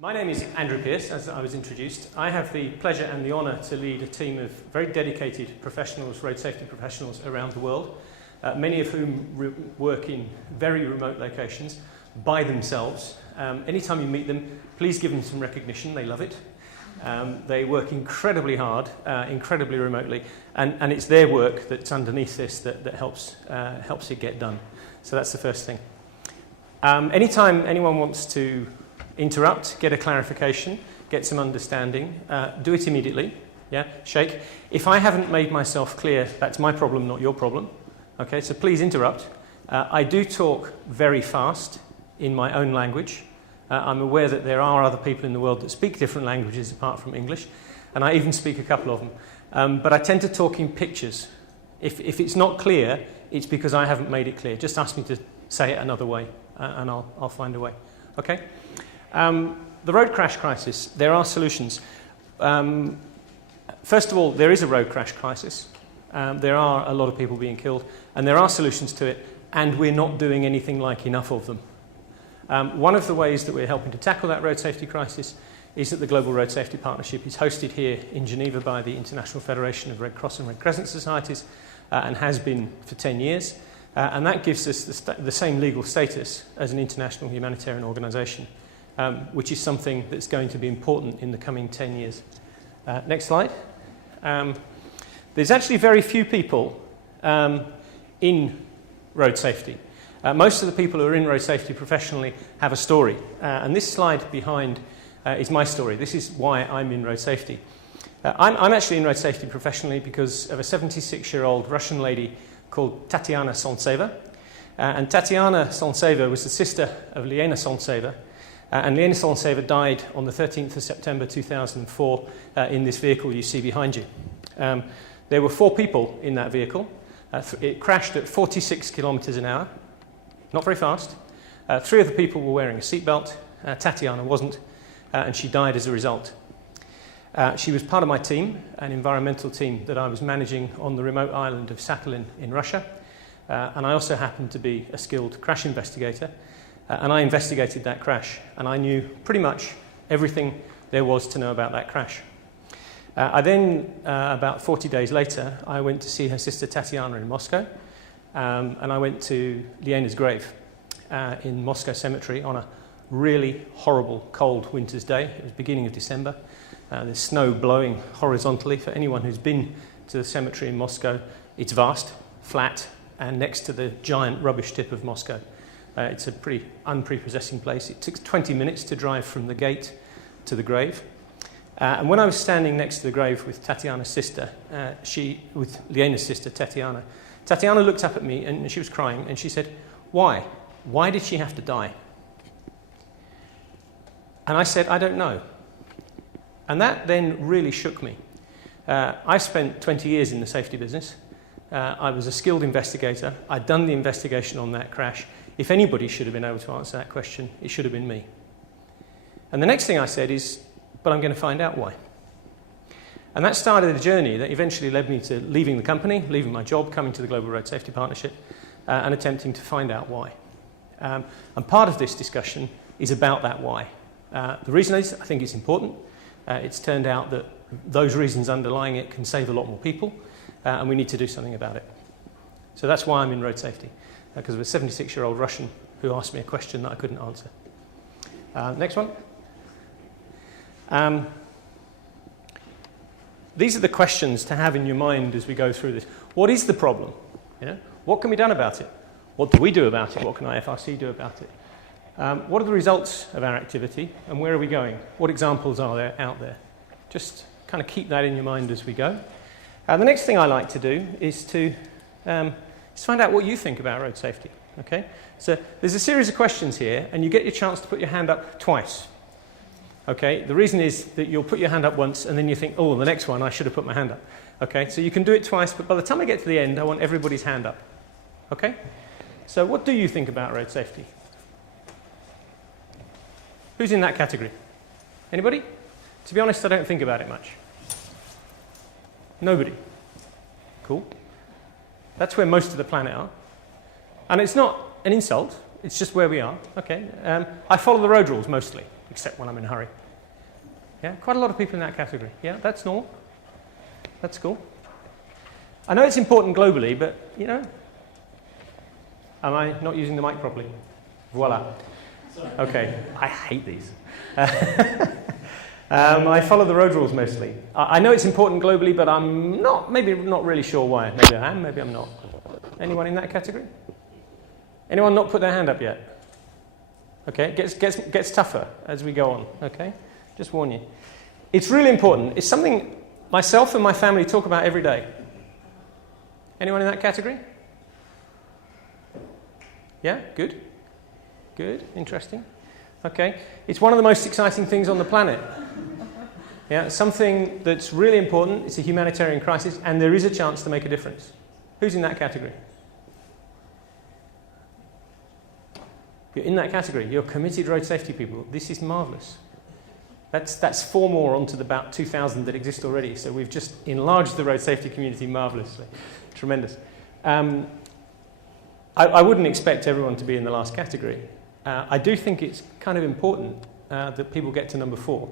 My name is Andrew Pearce, as I was introduced. I have the pleasure and the honour to lead a team of very dedicated professionals, road safety professionals around the world, many of whom work in very remote locations by themselves. Anytime you meet them, please give them some recognition. They love it. They work incredibly hard, incredibly remotely, and it's their work that's underneath this that helps it get done. So that's the first thing. Anytime anyone wants to interrupt, get a clarification, get some understanding, do it immediately. Yeah, shake. If I haven't made myself clear, that's my problem, not your problem. Okay, so please interrupt. I do talk very fast in my own language. I'm aware that there are other people in the world that speak different languages apart from English, and I even speak a couple of them. But I tend to talk in pictures. If it's not clear, it's because I haven't made it clear. Just ask me to say it another way, and I'll find a way. Okay? The road crash crisis, there are solutions. First of all, there is a road crash crisis. There are a lot of people being killed, and there are solutions to it, and we're not doing anything like enough of them. One of the ways that we're helping to tackle that road safety crisis is that the Global Road Safety Partnership is hosted here in Geneva by the International Federation of Red Cross and Red Crescent Societies, and has been for 10 years. And that gives us the same legal status as an international humanitarian organisation, which is something that's going to be important in the coming 10 years. Next slide. There's actually very few people in road safety. Most of the people who are in road safety professionally have a story. And this slide behind is my story. This is why I'm in road safety. I'm actually in road safety professionally because of a 76-year-old Russian lady called Tatiana Solntseva. And Tatiana Solntseva was the sister of Liena Solntseva. And Liena Solntseva died on the 13th of September 2004 in this vehicle you see behind you. There were 4 people in that vehicle. It crashed at 46 kilometers an hour, not very fast. 3 of the people were wearing a seatbelt. Tatiana wasn't, and she died as a result. She was part of my team, an environmental team that I was managing on the remote island of Sakhalin in Russia. And I also happened to be a skilled crash investigator. And I investigated that crash, and I knew pretty much everything there was to know about that crash. I then, about 40 days later, I went to see her sister Tatiana in Moscow, and I went to Liena's grave in Moscow Cemetery on a really horrible cold winter's day. It was beginning of December. There's snow blowing horizontally. For anyone who's been to the cemetery in Moscow, it's vast, flat, and next to the giant rubbish tip of Moscow. It's a pretty unprepossessing place. It took 20 minutes to drive from the gate to the grave. And when I was standing next to the grave with Tatiana's sister, with Liena's sister, Tatiana looked up at me and she was crying and she said, "Why? Why did she have to die?" And I said, "I don't know." And that then really shook me. I spent 20 years in the safety business. I was a skilled investigator. I'd done the investigation on that crash. If anybody should have been able to answer that question, it should have been me. And the next thing I said is, but I'm going to find out why. And that started a journey that eventually led me to leaving the company, leaving my job, coming to the Global Road Safety Partnership, and attempting to find out why. And part of this discussion is about that why. The reason is, I think it's important. It's turned out that those reasons underlying it can save a lot more people, and we need to do something about it. So that's why I'm in road safety. Because of a 76-year-old Russian who asked me a question that I couldn't answer. Next one. These are the questions to have in your mind as we go through this. What is the problem? What can be done about it? What do we do about it? What can IFRC do about it? What are the results of our activity, and where are we going? What examples are there out there? Just kind of keep that in your mind as we go. The next thing I like to do is to find out what you think about road safety. Okay? So there's a series of questions here, and you get your chance to put your hand up twice. Okay? The reason is that you'll put your hand up once, and then you think, oh, the next one, I should have put my hand up. Okay? So you can do it twice, but by the time I get to the end, I want everybody's hand up. Okay? So what do you think about road safety? Who's in that category? Anybody? To be honest, I don't think about it much. Nobody. Cool. That's where most of the planet are. And it's not an insult, it's just where we are. Okay. I follow the road rules mostly. except when I'm in a hurry. Yeah, quite a lot of people in that category. Yeah, that's normal. That's cool. I know it's important globally, but, you know, am I not using the mic properly? Voila. Okay, I hate these. I follow the road rules mostly. I know it's important globally, but I'm maybe not really sure why. Maybe I am, maybe I'm not. Anyone in that category? Anyone not put their hand up yet? Okay, it gets tougher as we go on, okay? Just warn you. It's really important. It's something myself and my family talk about every day. Anyone in that category? Yeah, good. Good, interesting. Okay, it's one of the most exciting things on the planet. Yeah, something that's really important. It's a humanitarian crisis, and there is a chance to make a difference. Who's in that category? You're in that category. You're committed road safety people. This is marvellous. That's 4 more onto the about 2,000 that exist already. So we've just enlarged the road safety community marvellously. Tremendous. I wouldn't expect everyone to be in the last category. I do think it's kind of important that people get to number 4.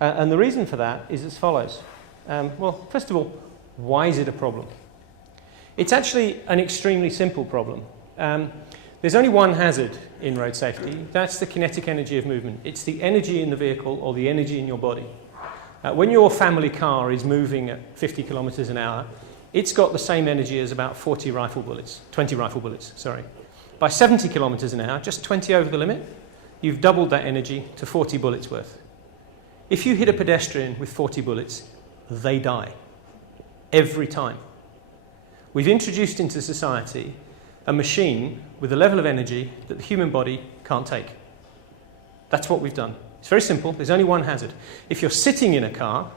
And the reason for that is as follows. Well, first of all, why is it a problem? It's actually an extremely simple problem. There's only one hazard in road safety. That's the kinetic energy of movement. It's the energy in the vehicle or the energy in your body. When your family car is moving at 50 kilometers an hour, it's got the same energy as about 20 rifle bullets, sorry. By 70 kilometers an hour, just 20 over the limit, you've doubled that energy to 40 bullets worth. If you hit a pedestrian with 40 bullets, they die. Every time. We've introduced into society a machine with a level of energy that the human body can't take. That's what we've done. It's very simple. There's only one hazard. If you're sitting in a car,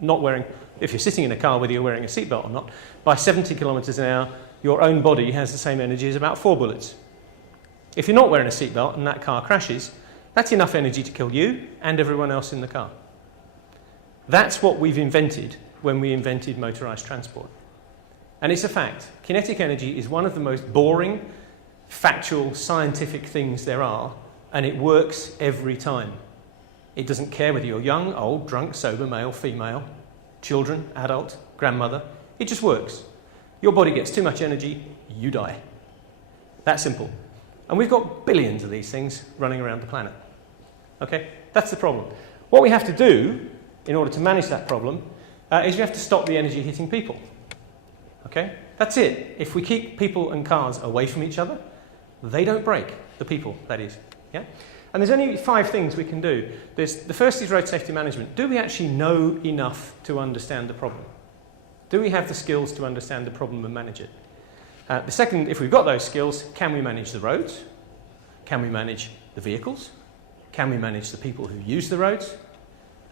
if you're sitting in a car, whether you're wearing a seatbelt or not, by 70 kilometers an hour, your own body has the same energy as about 4 bullets. If you're not wearing a seatbelt and that car crashes, that's enough energy to kill you and everyone else in the car. That's what we've invented when we invented motorized transport. And it's a fact. Kinetic energy is one of the most boring, factual, scientific things there are, and it works every time. It doesn't care whether you're young, old, drunk, sober, male, female, children, adult, grandmother. It just works. Your body gets too much energy, you die. That simple. And we've got billions of these things running around the planet. Okay? That's the problem. What we have to do in order to manage that problem is we have to stop the energy hitting people. Okay? That's it. If we keep people and cars away from each other, they don't break. The people, that is. Yeah? And there's only 5 things we can do. The first is road safety management. Do we actually know enough to understand the problem? Do we have the skills to understand the problem and manage it? The second, if we've got those skills, can we manage the roads? Can we manage the vehicles? Can we manage the people who use the roads?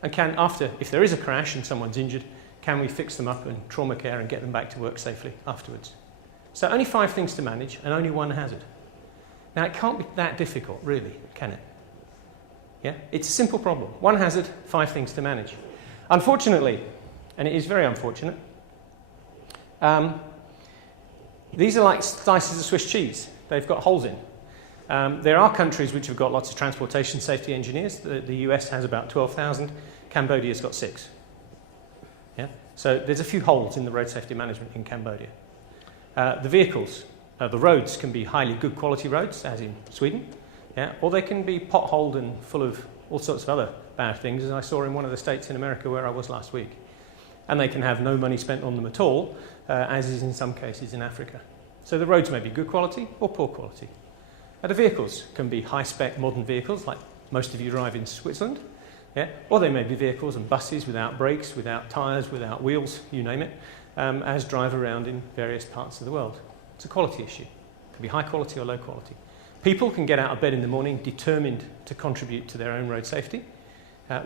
And if there is a crash and someone's injured, can we fix them up and trauma care and get them back to work safely afterwards? So only 5 things to manage and only one hazard. Now, it can't be that difficult, really, can it? Yeah? It's a simple problem. One hazard, 5 things to manage. Unfortunately, and it is very unfortunate, these are like slices of Swiss cheese. They've got holes in. There are countries which have got lots of transportation safety engineers. The US has about 12,000. Cambodia's got 6. Yeah? So there's a few holes in the road safety management in Cambodia. The vehicles, the roads can be highly good quality roads, as in Sweden, yeah? Or they can be potholed and full of all sorts of other bad things, as I saw in one of the states in America where I was last week. And they can have no money spent on them at all, as is in some cases in Africa. So the roads may be good quality or poor quality. The vehicles can be high-spec modern vehicles, like most of you drive in Switzerland, yeah? Or they may be vehicles and buses without brakes, without tyres, without wheels, you name it, as drive around in various parts of the world. It's a quality issue. It can be high quality or low quality. People can get out of bed in the morning determined to contribute to their own road safety.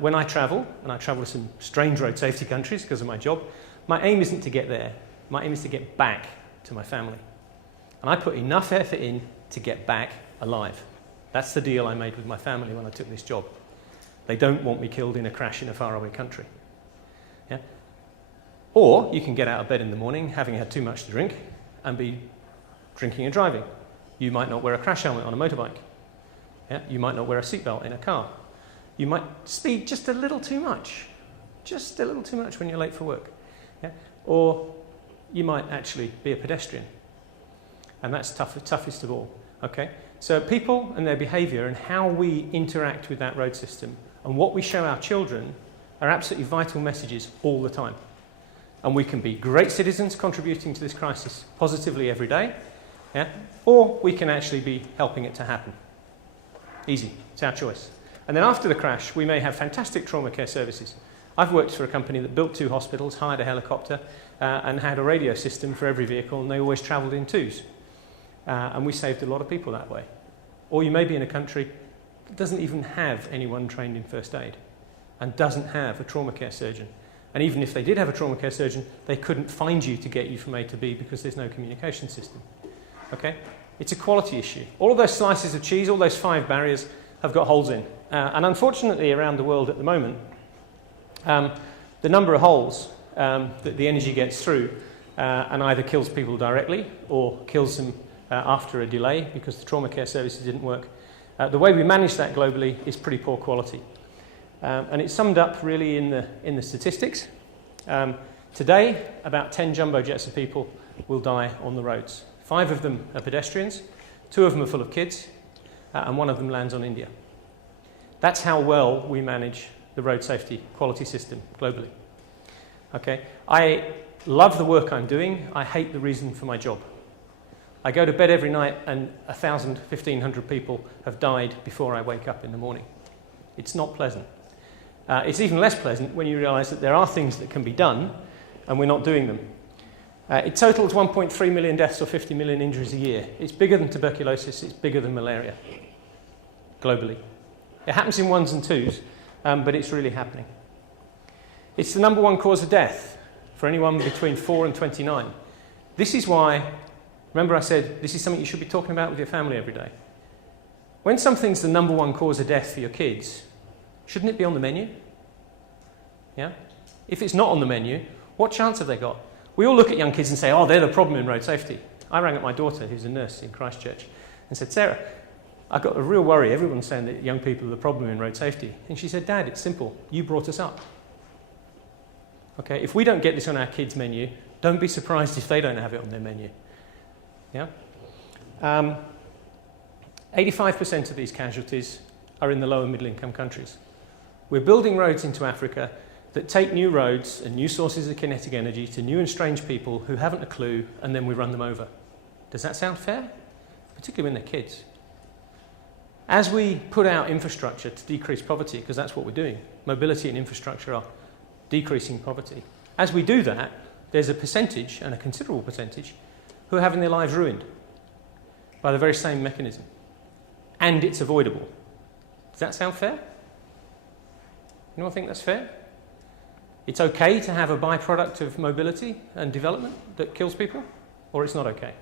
When I travel, and I travel to some strange road safety countries because of my job, my aim isn't to get there. My aim is to get back to my family. And I put enough effort in to get back alive. That's the deal I made with my family when I took this job. They don't want me killed in a crash in a faraway country. Yeah? Or you can get out of bed in the morning having had too much to drink and be drinking and driving. You might not wear a crash helmet on a motorbike. Yeah? You might not wear a seatbelt in a car. You might speed just a little too much when you're late for work. Yeah? Or you might actually be a pedestrian. And that's toughest of all. Okay? So people and their behaviour and how we interact with that road system and what we show our children are absolutely vital messages all the time. And we can be great citizens contributing to this crisis positively every day, yeah? Or we can actually be helping it to happen. Easy. It's our choice. And then after the crash, we may have fantastic trauma care services. I've worked for a company that built 2 hospitals, hired a helicopter, and had a radio system for every vehicle, and they always travelled in 2s. And we saved a lot of people that way. Or you may be in a country that doesn't even have anyone trained in first aid and doesn't have a trauma care surgeon. And even if they did have a trauma care surgeon, they couldn't find you to get you from A to B because there's no communication system. Okay? It's a quality issue. All of those slices of cheese, all those 5 barriers have got holes in. And unfortunately, around the world at the moment, the number of holes that the energy gets through and either kills people directly or kills them after a delay because the trauma care services didn't work. The way we manage that globally is pretty poor quality. And it's summed up really in the statistics. Today, about 10 jumbo jets of people will die on the roads. 5 of them are pedestrians, 2 of them are full of kids, and 1 of them lands on India. That's how well we manage the road safety quality system globally. Okay? I love the work I'm doing. I hate the reason for my job. I go to bed every night and 1,000, 1,500 people have died before I wake up in the morning. It's not pleasant. It's even less pleasant when you realise that there are things that can be done and we're not doing them. It totals 1.3 million deaths or 50 million injuries a year. It's bigger than tuberculosis, it's bigger than malaria, globally. It happens in 1s and 2s, but it's really happening. It's the number 1 cause of death for anyone between 4 and 29. This is why, remember I said, this is something you should be talking about with your family every day. When something's the number 1 cause of death for your kids, shouldn't it be on the menu? Yeah? If it's not on the menu, what chance have they got? We all look at young kids and say, oh, they're the problem in road safety. I rang up my daughter, who's a nurse in Christchurch, and said, Sarah, I've got a real worry. Everyone's saying that young people are the problem in road safety. And she said, Dad, it's simple. You brought us up. Okay, if we don't get this on our kids' menu, don't be surprised if they don't have it on their menu. Yeah? 85% of these casualties are in the lower middle income countries. We're building roads into Africa that take new roads and new sources of kinetic energy to new and strange people who haven't a clue, and then we run them over. Does that sound fair? Particularly when they're kids. As we put out infrastructure to decrease poverty, because that's what we're doing, mobility and infrastructure are decreasing poverty. As we do that, there's a percentage, and a considerable percentage, who are having their lives ruined by the very same mechanism. And it's avoidable. Does that sound fair? Anyone think that's fair? It's okay to have a byproduct of mobility and development that kills people, or it's not okay?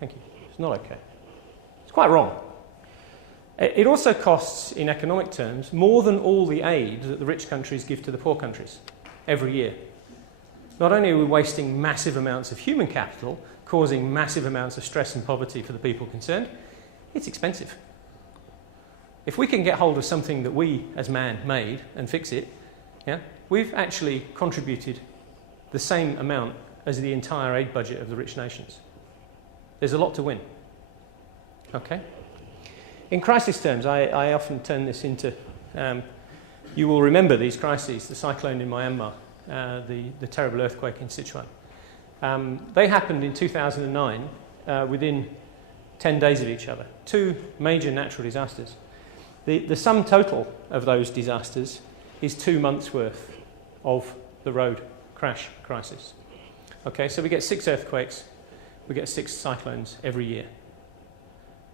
Thank you. It's not okay. It's quite wrong. It also costs, in economic terms, more than all the aid that the rich countries give to the poor countries every year. Not only are we wasting massive amounts of human capital, causing massive amounts of stress and poverty for the people concerned, it's expensive. If we can get hold of something that we, as man, made and fix it, yeah, we've actually contributed the same amount as the entire aid budget of the rich nations. There's a lot to win. Okay? In crisis terms, I often turn this into, you will remember these crises, the cyclone in Myanmar, the terrible earthquake in Sichuan. They happened in 2009 within 10 days of each other. 2 major natural disasters. The sum total of those disasters is 2 months' worth of the road crash crisis. Okay, so we get 6 earthquakes, we get 6 cyclones every year.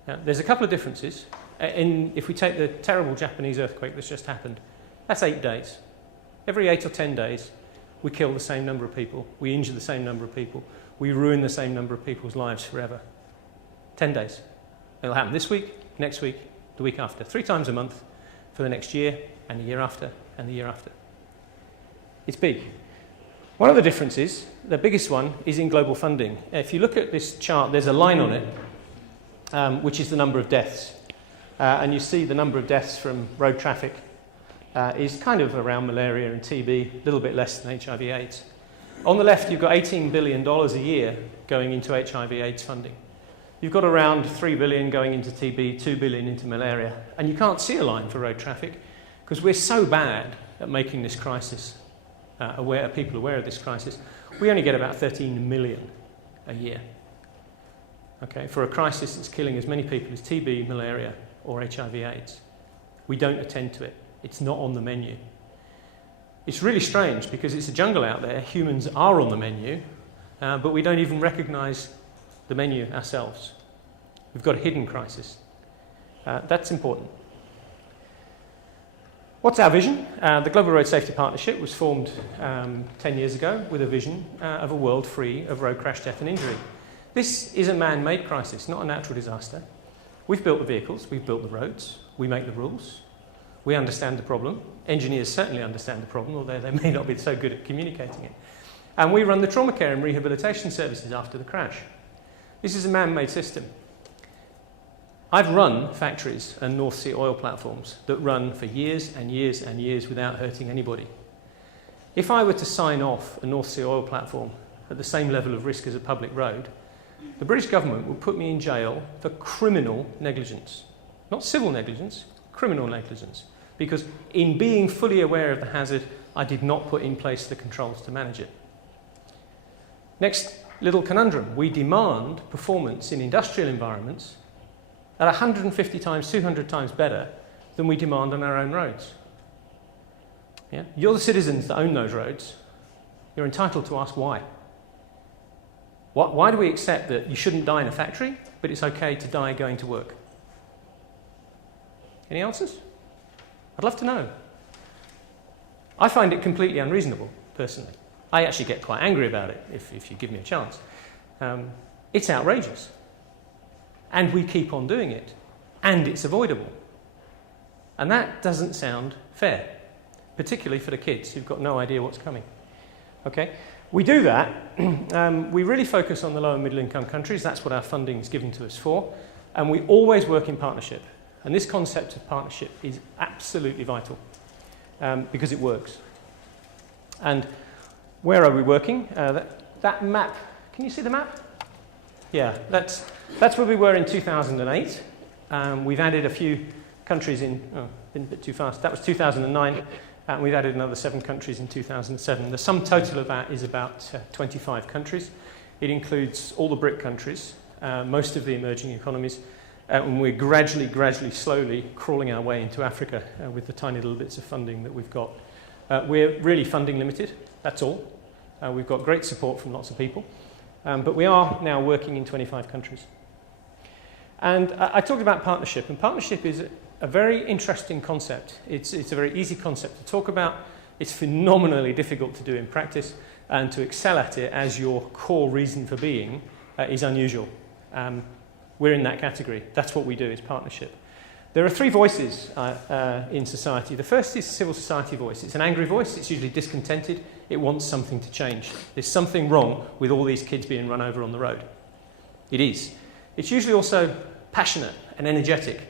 Now, there's a couple of differences. If we take the terrible Japanese earthquake that's just happened, that's 8 days. Every 8 or 10 days, we kill the same number of people, we injure the same number of people, we ruin the same number of people's lives forever. 10 days. It'll happen this week, next week, the week after. 3 times a month for the next year, and the year after, and the year after. It's big. One of the differences, the biggest one, is in global funding. If you look at this chart, there's a line on it, which is the number of deaths. and you see the number of deaths from road traffic is kind of around malaria and TB, a little bit less than HIV/AIDS. On the left, you've got $18 billion a year going into HIV/AIDS funding. You've got around $3 billion going into TB, $2 billion into malaria, and you can't see a line for road traffic because we're so bad at making this crisis people aware of this crisis. We only get about 13 million a year. Okay, for a crisis that's killing as many people as TB, malaria, or HIV/AIDS. We don't attend to it. It's not on the menu. It's really strange because it's a jungle out there. Humans are on the menu, but we don't even recognise the menu ourselves. We've got a hidden crisis. That's important. What's our vision? The Global Road Safety Partnership was formed 10 years ago with a vision of a world free of road crash, death and injury. This is a man-made crisis, not a natural disaster. We've built the vehicles, we've built the roads, we make the rules, we understand the problem. Engineers certainly understand the problem, although they may not be so good at communicating it. And we run the trauma care and rehabilitation services after the crash. This is a man-made system. I've run factories and North Sea oil platforms that run for years and years and years without hurting anybody. If I were to sign off a North Sea oil platform at the same level of risk as a public road, the British government would put me in jail for criminal negligence. Not civil negligence, criminal negligence. Because in being fully aware of the hazard, I did not put in place the controls to manage it. Next little conundrum. We demand performance in industrial environments at 150 times, 200 times better than we demand on our own roads. Yeah? You're the citizens that own those roads. You're entitled to ask why. Why do we accept that you shouldn't die in a factory, but it's okay to die going to work? Any answers? I'd love to know. I find it completely unreasonable, personally. I actually get quite angry about it, if you give me a chance. It's outrageous. And we keep on doing it. And it's avoidable. And that doesn't sound fair, particularly for the kids who've got no idea what's coming. Okay? We do that. We really focus on the low and middle income countries. That's what our funding is given to us for. And we always work in partnership. And this concept of partnership is absolutely vital because it works. And where are we working? That map, can you see the map? Yeah, that's where we were in 2008. We've added a few countries in, been a bit too fast. That was 2009. And we've added another 7 countries in 2007. The sum total of that is about 25 countries. It includes all the BRIC countries, most of the emerging economies, and we're gradually, slowly crawling our way into Africa with the tiny little bits of funding that we've got. We're really funding limited, that's all. We've got great support from lots of people, but we are now working in 25 countries. And I talked about partnership, and partnership is a very interesting concept. It's a very easy concept to talk about. It's phenomenally difficult to do in practice, and to excel at it as your core reason for being is unusual. We're in that category. That's what we do, is partnership. There are 3 voices in society. The first is civil society voice. It's an angry voice. It's usually discontented. It wants something to change. There's something wrong with all these kids being run over on the road. It is. It's usually also passionate and energetic.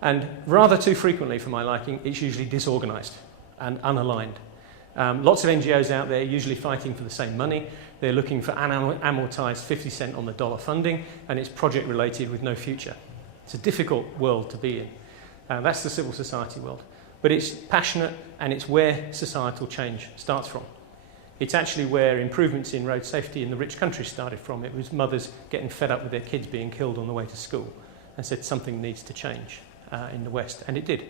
And rather too frequently, for my liking, it's usually disorganised and unaligned. Lots of NGOs out there usually fighting for the same money. They're looking for amortised 50 cent on the dollar funding, and it's project-related with no future. It's a difficult world to be in. That's the civil society world. But it's passionate, and it's where societal change starts from. It's actually where improvements in road safety in the rich countries started from. It was mothers getting fed up with their kids being killed on the way to school and said something needs to change in the West, and it did.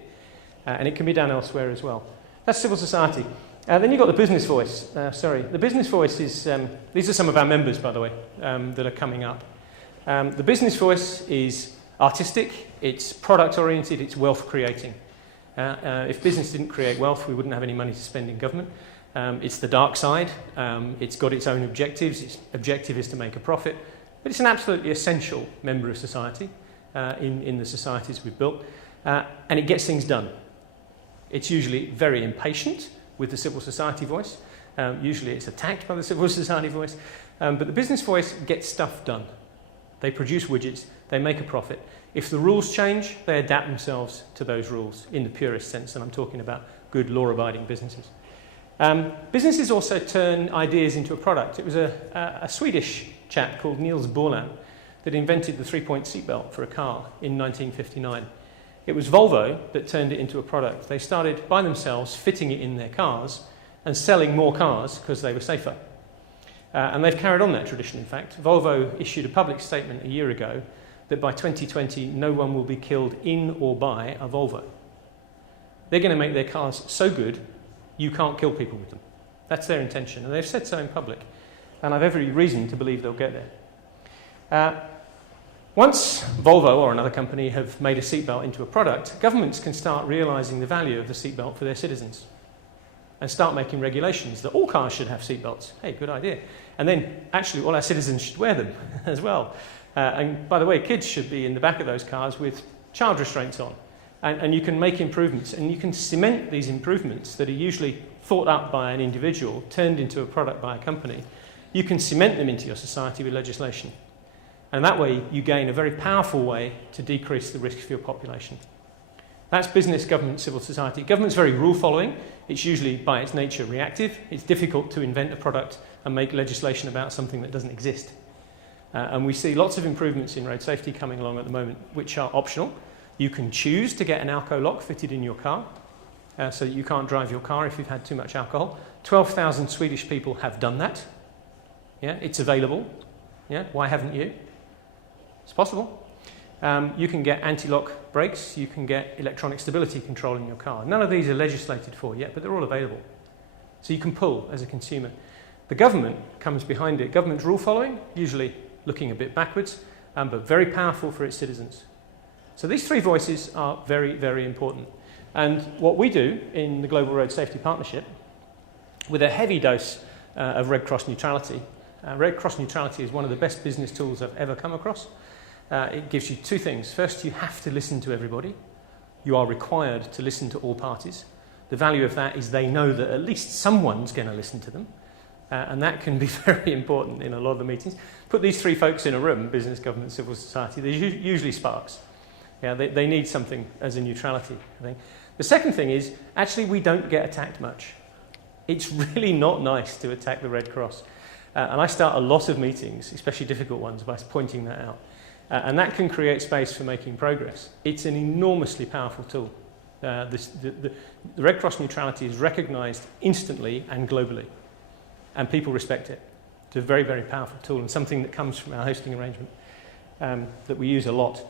And it can be done elsewhere as well. That's civil society. Then you've got the business voice. The business voice is, these are some of our members, by the way, that are coming up. The business voice is artistic, it's product-oriented, it's wealth-creating. If business didn't create wealth, we wouldn't have any money to spend in government. It's the dark side. It's got its own objectives. Its objective is to make a profit. But it's an absolutely essential member of society in the societies we've built. And it gets things done. It's usually very impatient with the civil society voice. Usually it's attacked by the civil society voice. But the business voice gets stuff done. They produce widgets. They make a profit. If the rules change, they adapt themselves to those rules in the purest sense, and I'm talking about good law-abiding businesses. Businesses also turn ideas into a product. It was a Swedish chap called Niels Bohrland that invented the three-point seatbelt for a car in 1959. It was Volvo that turned it into a product. They started by themselves fitting it in their cars and selling more cars because they were safer. And they've carried on that tradition, in fact. Volvo issued a public statement a year ago that by 2020 no one will be killed in or by a Volvo. They're going to make their cars so good you can't kill people with them. That's their intention, and they've said so in public. And I've every reason to believe they'll get there. Once Volvo or another company have made a seatbelt into a product, governments can start realising the value of the seatbelt for their citizens and start making regulations that all cars should have seatbelts. Hey, good idea. And then actually all our citizens should wear them as well. And by the way, kids should be in the back of those cars with child restraints on. And you can make improvements, and you can cement these improvements that are usually thought up by an individual, turned into a product by a company. You can cement them into your society with legislation. And that way you gain a very powerful way to decrease the risk for your population. That's business, government, civil society. Government's very rule-following. It's usually, by its nature, reactive. It's difficult to invent a product and make legislation about something that doesn't exist. And we see lots of improvements in road safety coming along at the moment, which are optional. You can choose to get an alco lock fitted in your car, so that you can't drive your car if you've had too much alcohol. 12,000 Swedish people have done that. Yeah, it's available. Yeah, why haven't you? It's possible. You can get anti-lock brakes. You can get electronic stability control in your car. None of these are legislated for yet, but they're all available. So you can pull as a consumer. The government comes behind it. Government's rule following, usually looking a bit backwards, but very powerful for its citizens. So these three voices are very, very important. And what we do in the Global Road Safety Partnership, with a heavy dose of Red Cross neutrality, Red Cross neutrality is one of the best business tools I've ever come across. It gives you two things. First, you have to listen to everybody. You are required to listen to all parties. The value of that is they know that at least someone's going to listen to them. And that can be very important in a lot of the meetings. Put these three folks in a room, business, government, civil society, there's usually sparks. Yeah, they need something as a neutrality, I think. The second thing is, actually, we don't get attacked much. It's really not nice to attack the Red Cross. And I start a lot of meetings, especially difficult ones, by pointing that out. And that can create space for making progress. It's an enormously powerful tool. The Red Cross neutrality is recognised instantly and globally. And people respect it. It's a very, very powerful tool and something that comes from our hosting arrangement that we use a lot.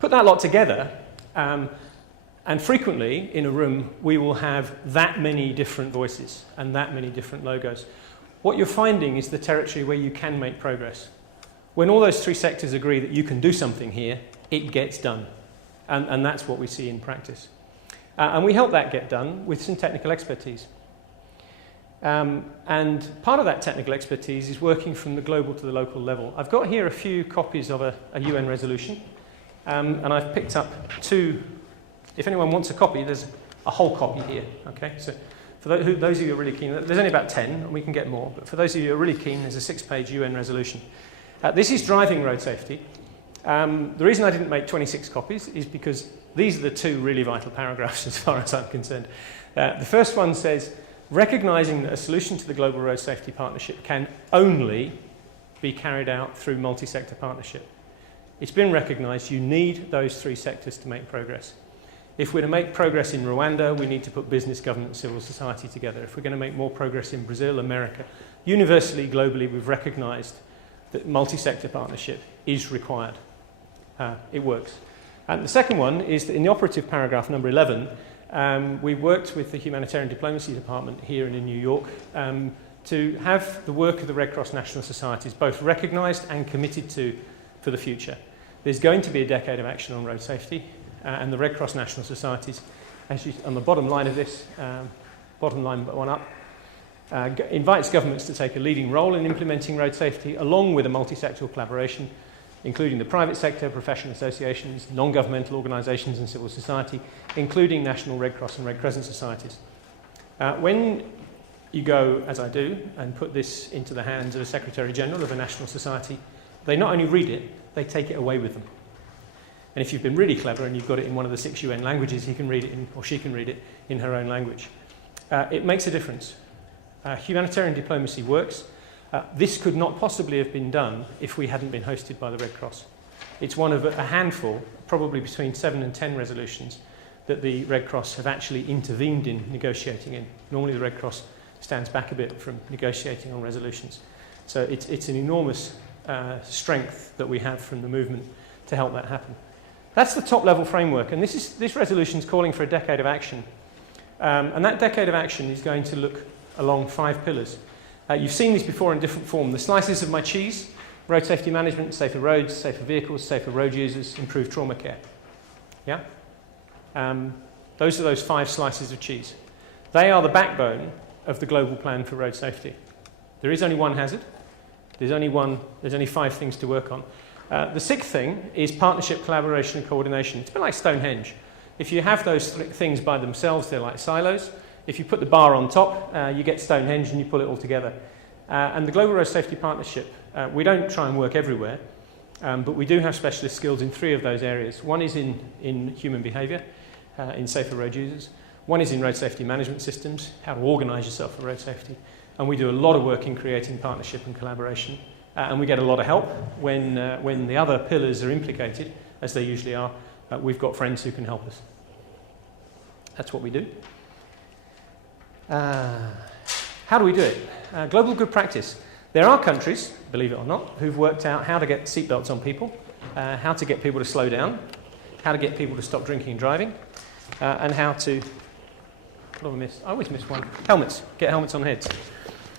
Put that lot together, and frequently in a room we will have that many different voices and that many different logos. What you're finding is the territory where you can make progress. When all those three sectors agree that you can do something here, it gets done. And that's what we see in practice. And we help that get done with some technical expertise. And part of that technical expertise is working from the global to the local level. I've got here a few copies of a UN resolution. And I've picked up two. If anyone wants a copy, there's a whole copy here. Okay, so for those of you who are really keen, there's only about 10, and we can get more. But for those of you who are really keen, there's a 6-page UN resolution. This is driving road safety. The reason I didn't make 26 copies is because these are the two really vital paragraphs as far as I'm concerned. The first one says, recognising that a solution to the Global Road Safety Partnership can only be carried out through multi-sector partnership. It's been recognised you need those three sectors to make progress. If we're to make progress in Rwanda, we need to put business, government, and civil society together. If we're going to make more progress in Brazil, America, universally, globally, we've recognised that multi-sector partnership is required. It works. And the second one is that in the operative paragraph number 11, we worked with the Humanitarian Diplomacy Department here and in New York to have the work of the Red Cross National Societies both recognised and committed to for the future. There's going to be a decade of action on road safety, and the Red Cross National Societies, as you, on the bottom line of this, bottom line one up, invites governments to take a leading role in implementing road safety, along with a multi-sectoral collaboration, including the private sector, professional associations, non-governmental organisations and civil society, including national Red Cross and Red Crescent societies. When you go, as I do, and put this into the hands of a Secretary General of a national society, they not only read it, they take it away with them. And if you've been really clever and you've got it in one of the 6 UN languages, he can read it or she can read it in her own language. It makes a difference. Humanitarian diplomacy works. This could not possibly have been done if we hadn't been hosted by the Red Cross. It's one of a handful, probably between 7 and 10 resolutions, that the Red Cross have actually intervened in negotiating in. Normally the Red Cross stands back a bit from negotiating on resolutions. So it's an enormous strength that we have from the movement to help that happen. That's the top level framework, and this resolution is calling for a decade of action. And that decade of action is going to look along 5 pillars. You've seen these before in different form. The slices of my cheese: road safety management, safer roads, safer vehicles, safer road users, improved trauma care. Yeah? Those are those 5 slices of cheese. They are the backbone of the global plan for road safety. There is only one hazard. There's only 5 things to work on. The 6th thing is partnership, collaboration and coordination. It's a bit like Stonehenge. If you have those things by themselves, they're like silos. If you put the bar on top, you get Stonehenge and you pull it all together. And the Global Road Safety Partnership, we don't try and work everywhere, but we do have specialist skills in 3 of those areas. One is in human behaviour, in safer road users. One is in road safety management systems, how to organise yourself for road safety. And we do a lot of work in creating partnership and collaboration. And we get a lot of help when the other pillars are implicated, as they usually are. We've got friends who can help us. That's what we do. How do we do it? Global good practice. There are countries, believe it or not, who've worked out how to get seatbelts on people, how to get people to slow down, how to get people to stop drinking and driving, and how to... What have I missed? I always miss one. Helmets. Get helmets on heads.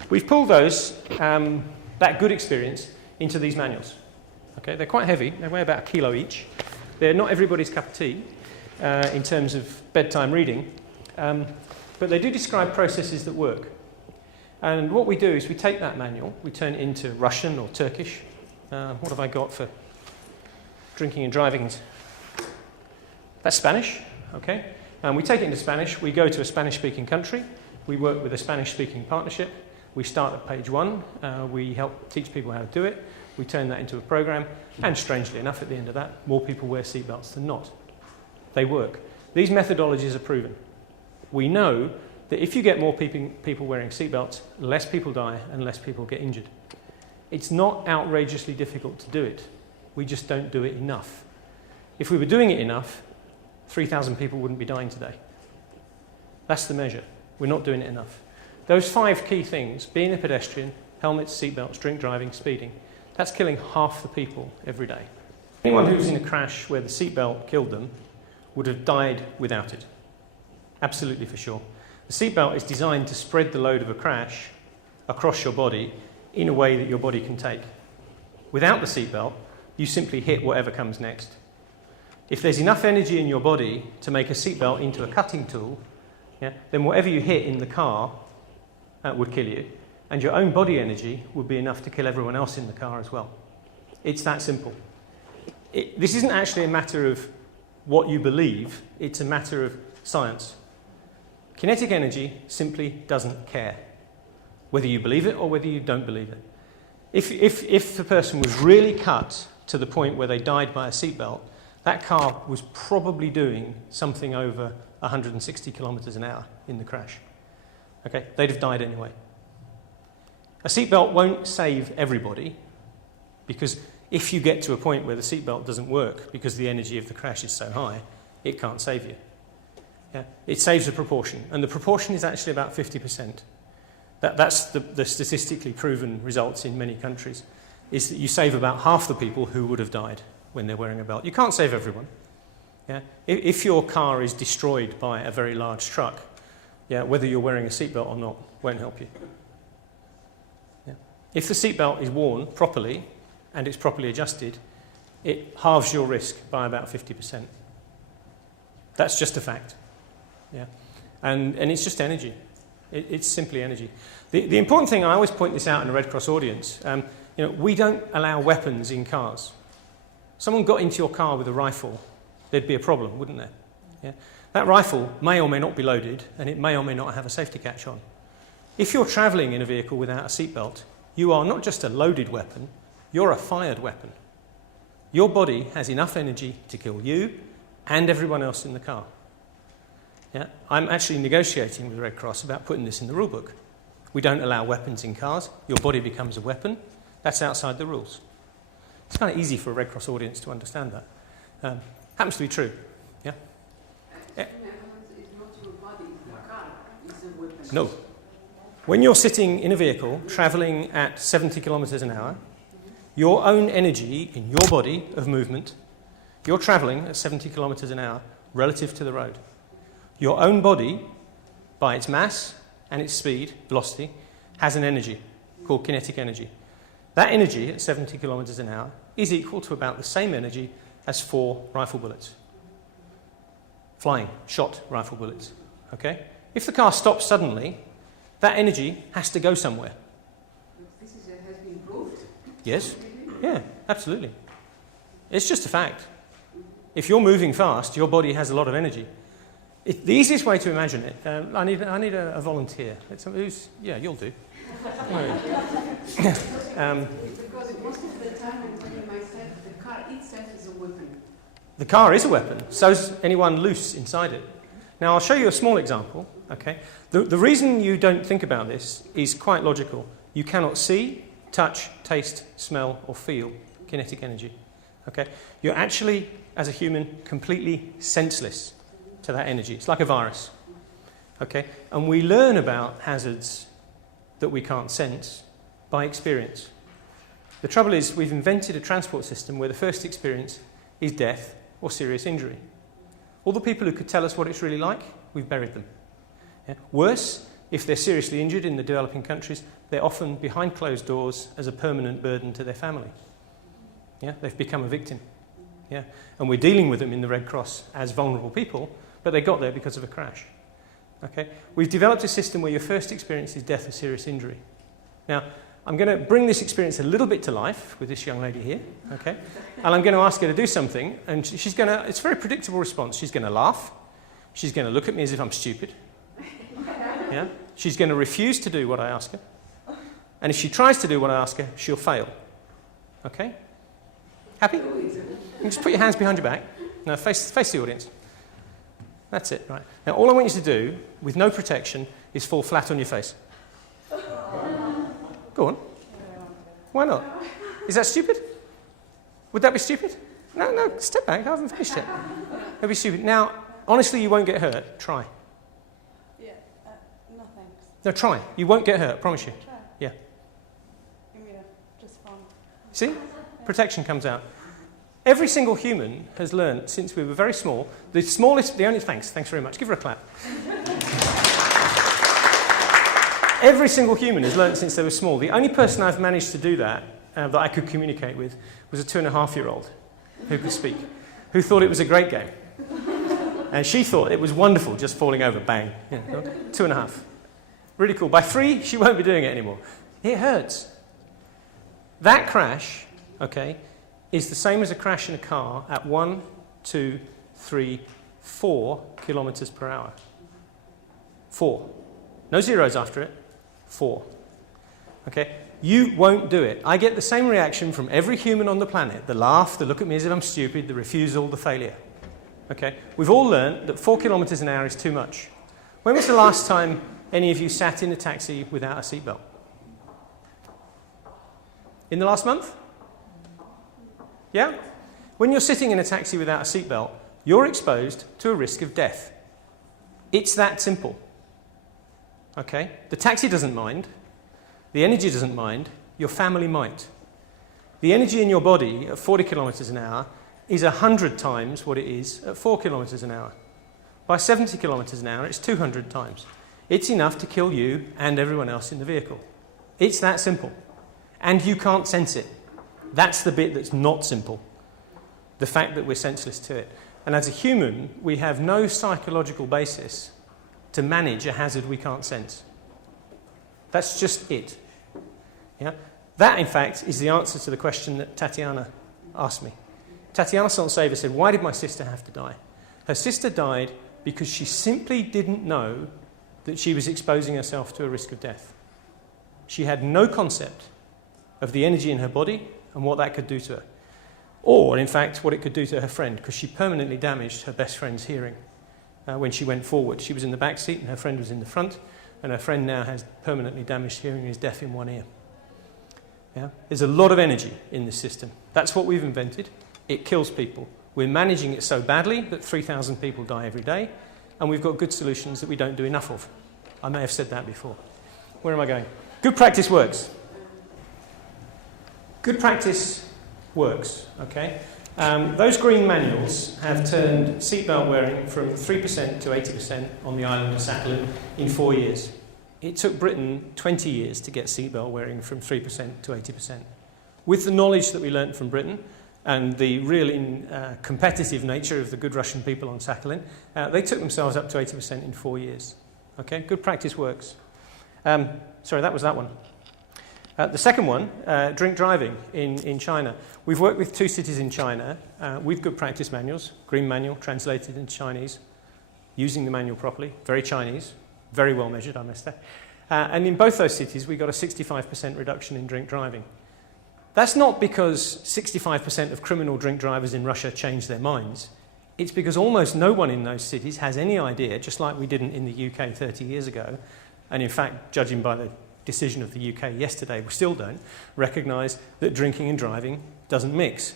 We've pulled those, that good experience, into these manuals. Okay, they're quite heavy. They weigh about 1 kilo each. They're not everybody's cup of tea in terms of bedtime reading, but they do describe processes that work. And what we do is we take that manual, we turn it into Russian or Turkish. What have I got for drinking and driving? That's Spanish, okay? And we take it into Spanish, we go to a Spanish-speaking country, we work with a Spanish-speaking partnership, we start at page 1, we help teach people how to do it, we turn that into a program, and strangely enough, at the end of that, more people wear seatbelts than not. They work. These methodologies are proven. We know that if you get more people wearing seatbelts, less people die and less people get injured. It's not outrageously difficult to do it. We just don't do it enough. If we were doing it enough, 3,000 people wouldn't be dying today. That's the measure. We're not doing it enough. Those 5 key things, being a pedestrian, helmets, seatbelts, drink driving, speeding, that's killing half the people every day. Anyone who was in a crash where the seatbelt killed them would have died without it. Absolutely for sure. The seatbelt is designed to spread the load of a crash across your body in a way that your body can take. Without the seatbelt, you simply hit whatever comes next. If there's enough energy in your body to make a seatbelt into a cutting tool, then whatever you hit in the car would kill you, and your own body energy would be enough to kill everyone else in the car as well. It's that simple. This isn't actually a matter of what you believe, it's a matter of science. Kinetic energy simply doesn't care, whether you believe it or whether you don't believe it. If the person was really cut to the point where they died by a seatbelt, that car was probably doing something over 160 kilometers an hour in the crash. Okay, they'd have died anyway. A seatbelt won't save everybody, because if you get to a point where the seatbelt doesn't work because the energy of the crash is so high, it can't save you. Yeah? It saves a proportion, and the proportion is actually about 50%. That's the statistically proven results in many countries, is that you save about half the people who would have died when they're wearing a belt. You can't save everyone. Yeah? If your car is destroyed by a very large truck, whether you're wearing a seatbelt or not won't help you. Yeah? If the seatbelt is worn properly and it's properly adjusted, it halves your risk by about 50%. That's just a fact. Yeah? And it's just energy. It's simply energy. The important thing, and I always point this out in a Red Cross audience, we don't allow weapons in cars. Someone got into your car with a rifle, there'd be a problem, wouldn't there? Yeah? That rifle may or may not be loaded, and it may or may not have a safety catch on. If you're travelling in a vehicle without a seatbelt, you are not just a loaded weapon, you're a fired weapon. your body has enough energy to kill you and everyone else in the car. Yeah? I'm actually negotiating with the Red Cross about putting this in the rule book. We don't allow weapons in cars. Your body becomes a weapon. That's outside the rules. It's kind of easy for a Red Cross audience to understand that. Happens to be true. Yeah? It's not your body, it's the car. It's a weapon. No. When you're sitting in a vehicle travelling at 70 kilometres an hour, your own energy in your body of movement, you're travelling at 70 kilometres an hour relative to the road. Your own body, by its mass and its speed, velocity, has an energy called kinetic energy. That energy at 70 kilometres an hour is equal to about the same energy as 4 rifle bullets. Flying, shot rifle bullets. Okay? If the car stops suddenly, that energy has to go somewhere. This has been proved? Yes. Yeah, absolutely. It's just a fact. If you're moving fast, your body has a lot of energy. The easiest way to imagine it, I need a volunteer. Yeah, you'll do. Because most of the time I'm telling myself the car itself is a weapon. The car is a weapon. So's anyone loose inside it. Now I'll show you a small example. Okay. The reason you don't think about this is quite logical. You cannot see, touch, taste, smell, or feel kinetic energy. Okay. You're actually, as a human, completely senseless to that energy. It's like a virus. Okay. And we learn about hazards that we can't sense by experience. The trouble is we've invented a transport system where the first experience is death or serious injury. All the people who could tell us what it's really like, we've buried them. Yeah? Worse, if they're seriously injured in the developing countries, they're often behind closed doors as a permanent burden to their family. Yeah? They've become a victim. Yeah? And we're dealing with them in the Red Cross as vulnerable people, but they got there because of a crash. Okay? We've developed a system where your first experience is death or serious injury. Now, I'm going to bring this experience a little bit to life with this young lady here, okay? And I'm going to ask her to do something, and she's going to, it's a very predictable response. She's going to laugh. She's going to look at me as if I'm stupid. Yeah? She's going to refuse to do what I ask her. And if she tries to do what I ask her, she'll fail. Okay? Happy? You just put your hands behind your back. No, face the audience. That's it, right. Now, all I want you to do, with no protection, is fall flat on your face. Go on. Why not? Is that stupid? Would that be stupid? No, step back. I haven't finished yet. That'd be stupid. Now, honestly, you won't get hurt. Try. Yeah, no thanks. No, try. You won't get hurt, I promise you. Try. Yeah. Give me just fun. See? Protection comes out. Every single human has learned since we were very small, thanks very much. Give her a clap. Every single human has learned since they were small. The only person I've managed to do that I could communicate with was a 2.5-year-old who could speak, who thought it was a great game. And she thought it was wonderful just falling over, bang. 2.5. Really cool. By 3, she won't be doing it anymore. It hurts. That crash, okay, is the same as a crash in a car at 1, 2, 3, 4 kilometers per hour. 4. No zeros after it. 4. Okay? You won't do it. I get the same reaction from every human on the planet. The laugh, the look at me as if I'm stupid, the refusal, the failure. Okay? We've all learned that 4 kilometers an hour is too much. When was the last time any of you sat in a taxi without a seatbelt? In the last month? Yeah? When you're sitting in a taxi without a seatbelt, you're exposed to a risk of death. It's that simple. Okay? The taxi doesn't mind. The energy doesn't mind. Your family might. The energy in your body at 40 kilometers an hour is 100 times what it is at 4 kilometers an hour. By 70 kilometers an hour, it's 200 times. It's enough to kill you and everyone else in the vehicle. It's that simple. And you can't sense it. That's the bit that's not simple. The fact that we're senseless to it. And as a human, we have no psychological basis to manage a hazard we can't sense. That's just it. Yeah? That, in fact, is the answer to the question that Tatiana asked me. Tatiana Sontseva said, why did my sister have to die? Her sister died because she simply didn't know that she was exposing herself to a risk of death. She had no concept of the energy in her body and what that could do to her. or in fact what it could do to her friend, because she permanently damaged her best friend's hearing when she went forward. She was in the back seat and her friend was in the front, and her friend now has permanently damaged hearing and is deaf in one ear. Yeah? There's a lot of energy in this system. That's what we've invented. It kills people. We're managing it so badly that 3,000 people die every day, and we've got good solutions that we don't do enough of. I may have said that before. Where am I going? Good practice works. Good practice works, okay? Those green manuals have turned seatbelt wearing from 3% to 80% on the island of Sakhalin in 4 years. It took Britain 20 years to get seatbelt wearing from 3% to 80%. With the knowledge that we learnt from Britain and the really competitive nature of the good Russian people on Sakhalin, they took themselves up to 80% in 4 years. Okay, good practice works. Sorry, that was that one. The second one, drink driving in China. We've worked with 2 cities in China with good practice manuals, green manual translated into Chinese, using the manual properly, very Chinese, very well measured, I must say. And in both those cities, we got a 65% reduction in drink driving. That's not because 65% of criminal drink drivers in Russia changed their minds. It's because almost no one in those cities has any idea, just like we didn't in the UK 30 years ago, and in fact, judging by the decision of the UK yesterday, we still don't recognise that drinking and driving doesn't mix.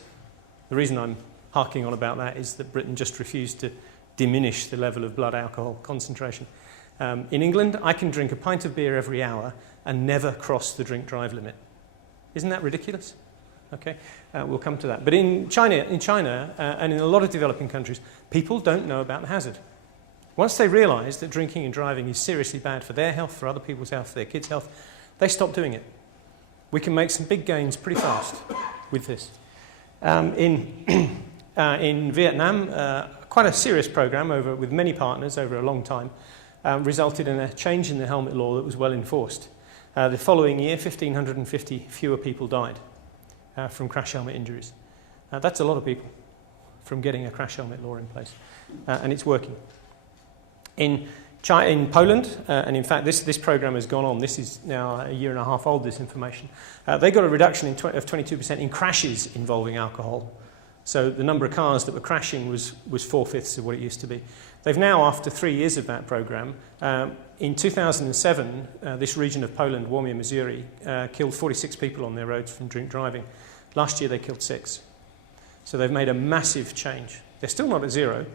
The reason I'm harking on about that is that Britain just refused to diminish the level of blood alcohol concentration. In England, I can drink a pint of beer every hour and never cross the drink-drive limit. Isn't that ridiculous? Okay, we'll come to that. But in China and in a lot of developing countries, people don't know about the hazard. Once they realise that drinking and driving is seriously bad for their health, for other people's health, for their kids' health, they stop doing it. We can make some big gains pretty fast with this. In Vietnam, quite a serious program with many partners over a long time resulted in a change in the helmet law that was well enforced. The following year, 1,550 fewer people died from crash helmet injuries. That's a lot of people from getting a crash helmet law in place, and it's working. In Poland, and in fact this program has gone on, this is now a year and a half old, this information, they got a reduction of 22% in crashes involving alcohol. So the number of cars that were crashing was 4/5 of what it used to be. They've now, after 3 years of that program, in 2007, this region of Poland, Warmia, Missouri, killed 46 people on their roads from drink driving. Last year they killed 6. So they've made a massive change. They're still not at zero,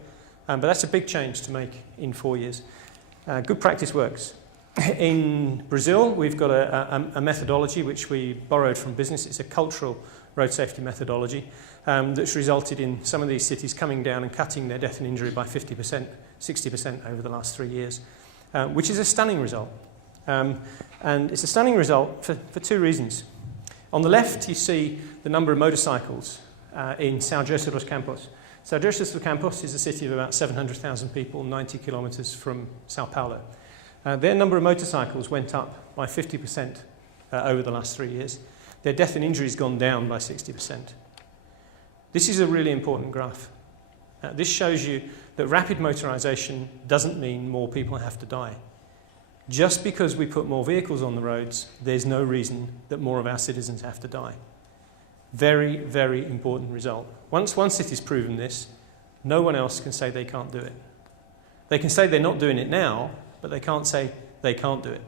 but that's a big change to make in 4 years. Good practice works. In Brazil, we've got a methodology which we borrowed from business. It's a cultural road safety methodology that's resulted in some of these cities coming down and cutting their death and injury by 50%, 60% over the last 3 years, which is a stunning result. And it's a stunning result for 2 reasons. On the left, you see the number of motorcycles in São José dos Campos. São José dos Campos is a city of about 700,000 people, 90 kilometres from Sao Paulo. Their number of motorcycles went up by 50% over the last 3 years. Their death and injury has gone down by 60%. This is a really important graph. This shows you that rapid motorisation doesn't mean more people have to die. Just because we put more vehicles on the roads, there's no reason that more of our citizens have to die. Very, very important result. Once one city's proven this, no one else can say they can't do it. They can say they're not doing it now, but they can't say they can't do it.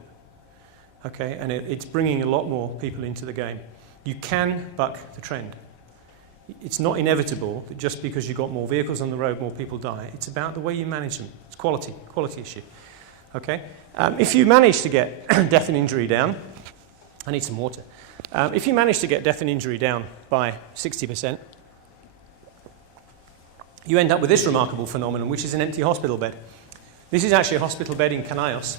Okay, and it's bringing a lot more people into the game. You can buck the trend. It's not inevitable that just because you've got more vehicles on the road, more people die. It's about the way you manage them. It's quality issue. Okay, if you manage to get death and injury down, I need some water. If you manage to get death and injury down by 60%, you end up with this remarkable phenomenon, which is an empty hospital bed. This is actually a hospital bed in Canaios,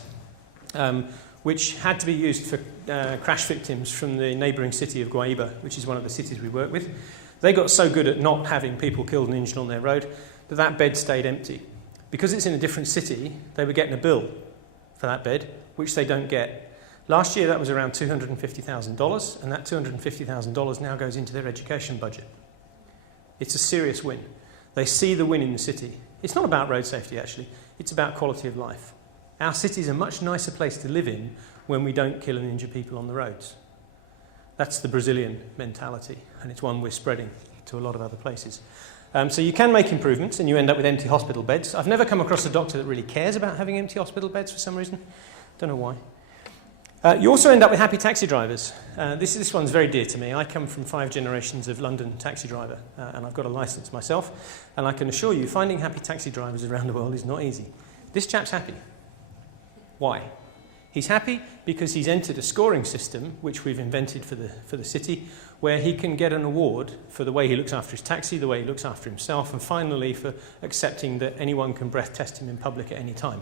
which had to be used for crash victims from the neighbouring city of Guaíba, which is one of the cities we work with. They got so good at not having people killed and injured on their road that that bed stayed empty. Because it's in a different city, they were getting a bill for that bed, which they don't get. Last year that was around $250,000, and that $250,000 now goes into their education budget. It's a serious win. They see the win in the city. It's not about road safety, actually. It's about quality of life. Our city's a much nicer place to live in when we don't kill and injure people on the roads. That's the Brazilian mentality, and it's one we're spreading to a lot of other places. So you can make improvements and you end up with empty hospital beds. I've never come across a doctor that really cares about having empty hospital beds for some reason. Don't know why. You also end up with happy taxi drivers. This one's very dear to me. I come from 5 generations of London taxi driver, and I've got a licence myself. And I can assure you, finding happy taxi drivers around the world is not easy. This chap's happy. Why? He's happy because he's entered a scoring system, which we've invented for the city, where he can get an award for the way he looks after his taxi, the way he looks after himself, and finally for accepting that anyone can breath test him in public at any time.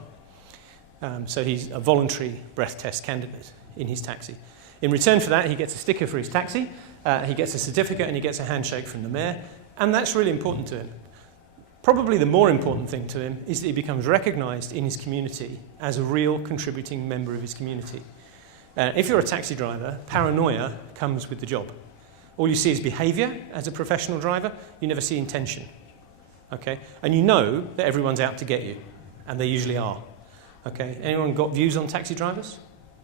So he's a voluntary breath test candidate in his taxi. In return for that, he gets a sticker for his taxi, he gets a certificate, and he gets a handshake from the mayor, and that's really important to him. Probably the more important thing to him is that he becomes recognised in his community as a real contributing member of his community. If you're a taxi driver, paranoia comes with the job. All you see is behaviour as a professional driver, you never see intention. Okay? And you know that everyone's out to get you, and they usually are. Okay? Anyone got views on taxi drivers?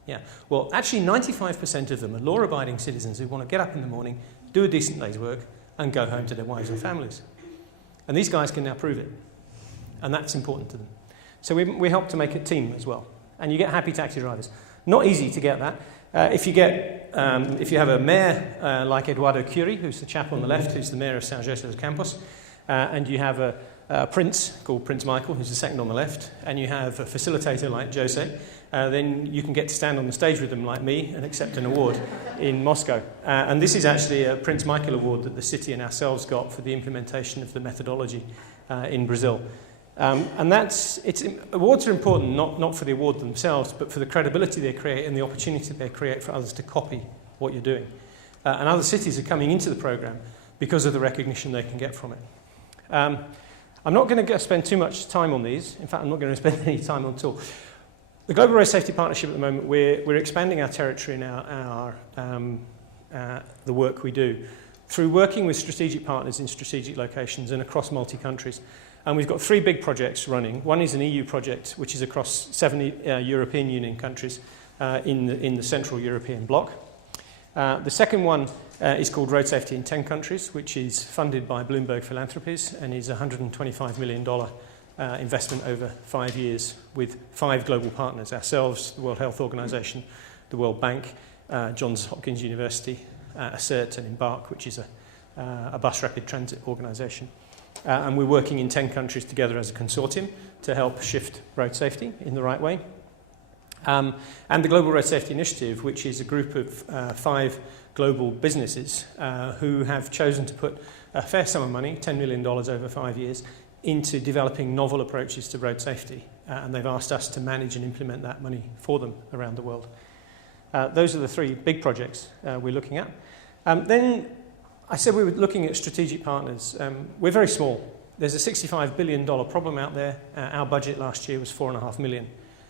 Yeah. Well, actually 95% of them are law-abiding citizens who want to get up in the morning, do a decent day's work, and go home to their wives and families. And these guys can now prove it. And that's important to them. So we help to make a team as well. And you get happy taxi drivers. Not easy to get that. If you have a mayor like Eduardo Cury, who's the chap on the left, who's the mayor of São José dos Campos, and you have a prince called Prince Michael, who's the second on the left, and you have a facilitator like Jose, then you can get to stand on the stage with them like me and accept an award in Moscow. And this is actually a Prince Michael award that the city and ourselves got for the implementation of the methodology in Brazil. And awards are important not for the award themselves, but for the credibility they create and the opportunity they create for others to copy what you're doing. And other cities are coming into the programme because of the recognition they can get from it. I'm not going to spend too much time on these. In fact, I'm not going to spend any time on it at all. The Global Road Safety Partnership at the moment, we're expanding our territory and the work we do through working with strategic partners in strategic locations and across multi-countries. And we've got 3 big projects running. One is an EU project, which is across 7 European Union countries in the Central European bloc. The second one is called Road Safety in 10 countries, which is funded by Bloomberg Philanthropies and is a $125 million investment over 5 years with 5 global partners, ourselves, the World Health Organization, the World Bank, Johns Hopkins University, ACERT and Embark, which is a bus rapid transit organization. And we're working in 10 countries together as a consortium to help shift road safety in the right way. And the Global Road Safety Initiative, which is a group of 5 global businesses who have chosen to put a fair sum of money, $10 million over 5 years, into developing novel approaches to road safety. And they've asked us to manage and implement that money for them around the world. Those are the 3 big projects we're looking at. Then I said we were looking at strategic partners. We're very small. There's a $65 billion problem out there. Our budget last year was $4.5 million.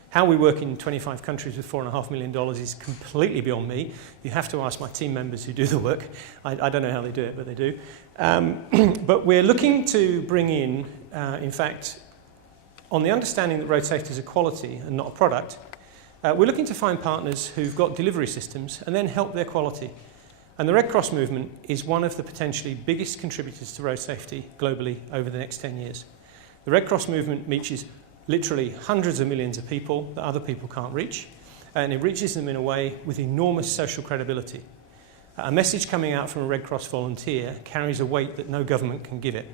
How we work in 25 countries with $4.5 million is completely beyond me. You have to ask my team members who do the work. I don't know how they do it, but they do. But we're looking to bring in fact, on the understanding that road safety is a quality and not a product, we're looking to find partners who've got delivery systems and then help their quality. And the Red Cross movement is one of the potentially biggest contributors to road safety globally over the next 10 years. The Red Cross movement reaches literally hundreds of millions of people that other people can't reach, and it reaches them in a way with enormous social credibility. A message coming out from a Red Cross volunteer carries a weight that no government can give it.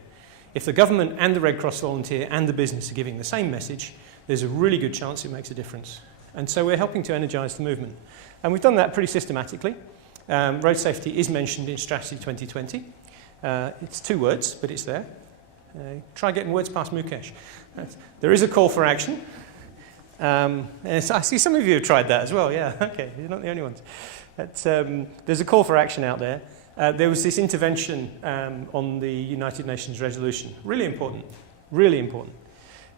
If the government and the Red Cross volunteer and the business are giving the same message, there's a really good chance it makes a difference. And so we're helping to energise the movement. And we've done that pretty systematically. Road safety is mentioned in Strategy 2020. It's 2 words, but it's there. Try getting words past Mukesh. There is a call for action. I see some of you have tried that as well. Yeah, okay, you're not the only ones. There's a call for action out there. There was this intervention on the United Nations resolution. Really important, really important.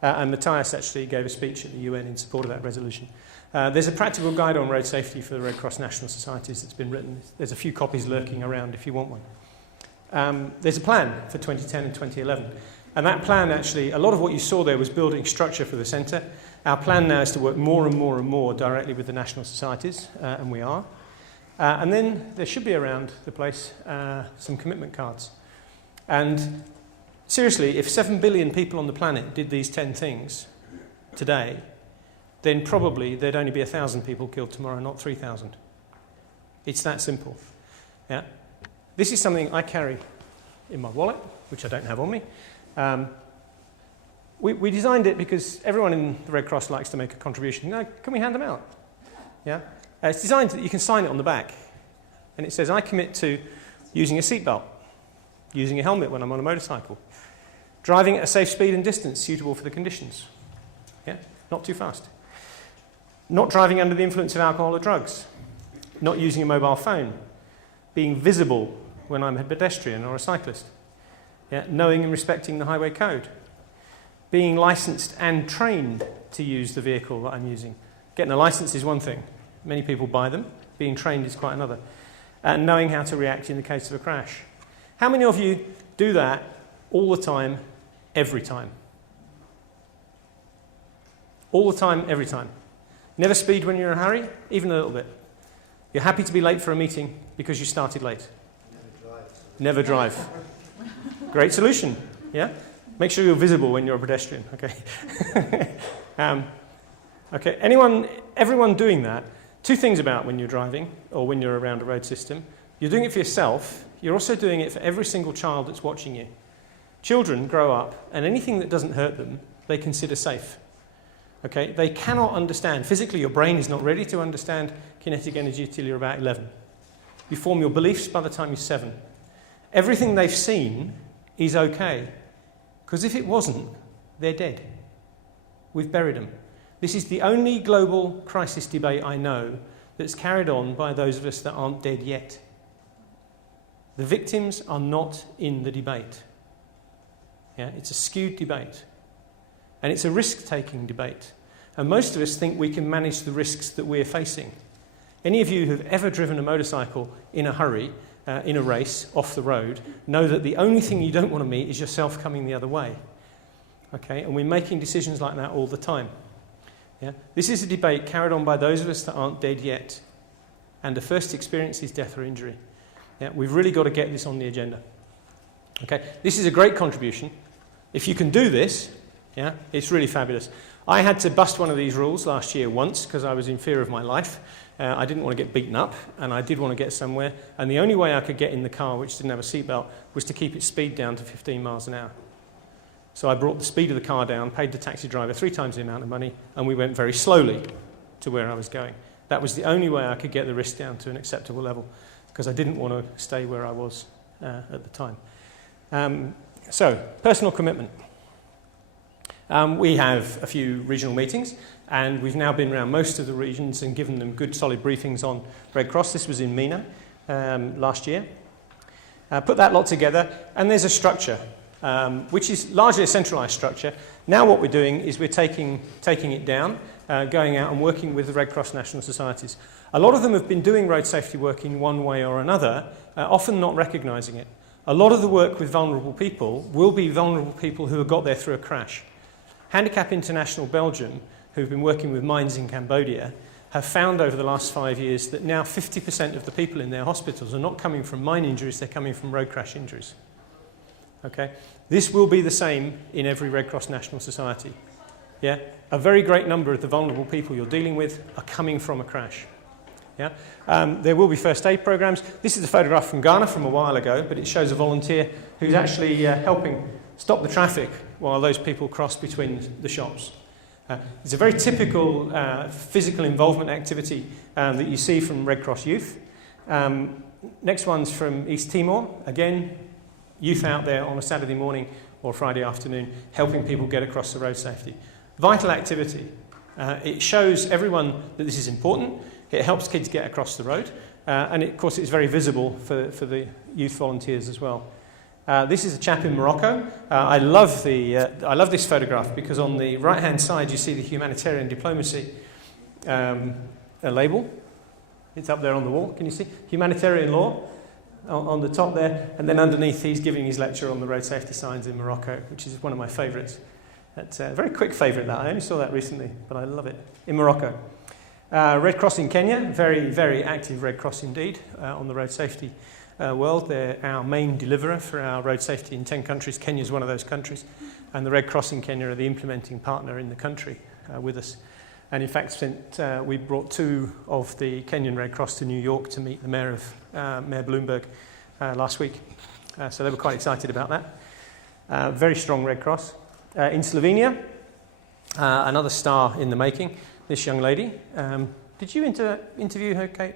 And Matthias actually gave a speech at the UN in support of that resolution. There's a practical guide on road safety for the Red Cross National Societies that's been written. There's a few copies lurking around if you want one. There's a plan for 2010 and 2011. And that plan actually, a lot of what you saw there was building structure for the centre. Our plan now is to work more and more and more directly with the national societies, and we are. And then there should be around the place some commitment cards. And seriously, if 7 billion people on the planet did these 10 things today, then probably there'd only be 1,000 people killed tomorrow, not 3,000. It's that simple. Yeah? This is something I carry in my wallet, which I don't have on me. We designed it because everyone in the Red Cross likes to make a contribution. No, can we hand them out? Yeah? It's designed so that you can sign it on the back. And it says, I commit to using a seatbelt, using a helmet when I'm on a motorcycle, driving at a safe speed and distance suitable for the conditions. Yeah? Not too fast. Not driving under the influence of alcohol or drugs. Not using a mobile phone. Being visible when I'm a pedestrian or a cyclist. Yeah? Knowing and respecting the highway code. Being licensed and trained to use the vehicle that I'm using. Getting a license is one thing. Many people buy them. Being trained is quite another. And knowing how to react in the case of a crash. How many of you do that all the time, every time? All the time, every time. Never speed when you're in a hurry, even a little bit. You're happy to be late for a meeting because you started late. Never drive. Great solution, yeah? Make sure you're visible when you're a pedestrian, okay? Okay, everyone doing that, two things about when you're driving or when you're around a road system. You're doing it for yourself. You're also doing it for every single child that's watching you. Children grow up, and anything that doesn't hurt them, they consider safe. Okay? They cannot understand. Physically, your brain is not ready to understand kinetic energy till you're about 11. You form your beliefs by the time you're 7. Everything they've seen is okay. Because if it wasn't, they're dead. We've buried them. This is the only global crisis debate I know that's carried on by those of us that aren't dead yet. The victims are not in the debate. Yeah, it's a skewed debate. And it's a risk-taking debate. And most of us think we can manage the risks that we're facing. Any of you who've ever driven a motorcycle in a hurry, in a race, off the road, know that the only thing you don't want to meet is yourself coming the other way. Okay? And we're making decisions like that all the time. Yeah? This is a debate carried on by those of us that aren't dead yet. And the first experience is death or injury. Yeah? We've really got to get this on the agenda. Okay? This is a great contribution. If you can do this, yeah, it's really fabulous. I had to bust one of these rules last year once because I was in fear of my life. I didn't want to get beaten up, and I did want to get somewhere. And the only way I could get in the car, which didn't have a seatbelt, was to keep its speed down to 15 miles an hour. So I brought the speed of the car down, paid the taxi driver 3 times the amount of money, and we went very slowly to where I was going. That was the only way I could get the risk down to an acceptable level, because I didn't want to stay where I was at the time. So, personal commitment. We have a few regional meetings, and we've now been around most of the regions and given them good solid briefings on Red Cross. This was in Mina last year. Put that lot together, and there's a structure, which is largely a centralised structure. Now what we're doing is we're taking it down, going out and working with the Red Cross national societies. A lot of them have been doing road safety work in one way or another, often not recognising it. A lot of the work with vulnerable people will be vulnerable people who have got there through a crash. Handicap International Belgium, who've been working with mines in Cambodia, have found over the last 5 years that now 50% of the people in their hospitals are not coming from mine injuries, they're coming from road crash injuries. Okay? This will be the same in every Red Cross National Society. Yeah? A very great number of the vulnerable people you're dealing with are coming from a crash. Yeah? There will be first aid programs. This is a photograph from Ghana from a while ago, but it shows a volunteer who's actually helping stop the traffic while those people cross between the shops. It's a very typical physical involvement activity that you see from Red Cross Youth. Next one's from East Timor. Again, youth out there on a Saturday morning or Friday afternoon helping people get across the road safety. Vital activity. It shows everyone that this is important. It helps kids get across the road. And of course, it's very visible for the youth volunteers as well. This is a chap in Morocco. I love this photograph because on the right-hand side you see the humanitarian diplomacy label. It's up there on the wall. Can you see? Humanitarian law on the top there. And then underneath he's giving his lecture on the road safety signs in Morocco, which is one of my favourites. That's a very quick favourite that. I only saw that recently, but I love it. In Morocco. Red Cross in Kenya. Very, very active Red Cross indeed on the road safety world. They're our main deliverer for our road safety in 10 countries. Kenya is one of those countries. And the Red Cross in Kenya are the implementing partner in the country with us. And in fact, we brought 2 of the Kenyan Red Cross to New York to meet the Mayor Bloomberg last week. So they were quite excited about that. Very strong Red Cross. In Slovenia, another star in the making, this young lady. Did you interview her, Kate?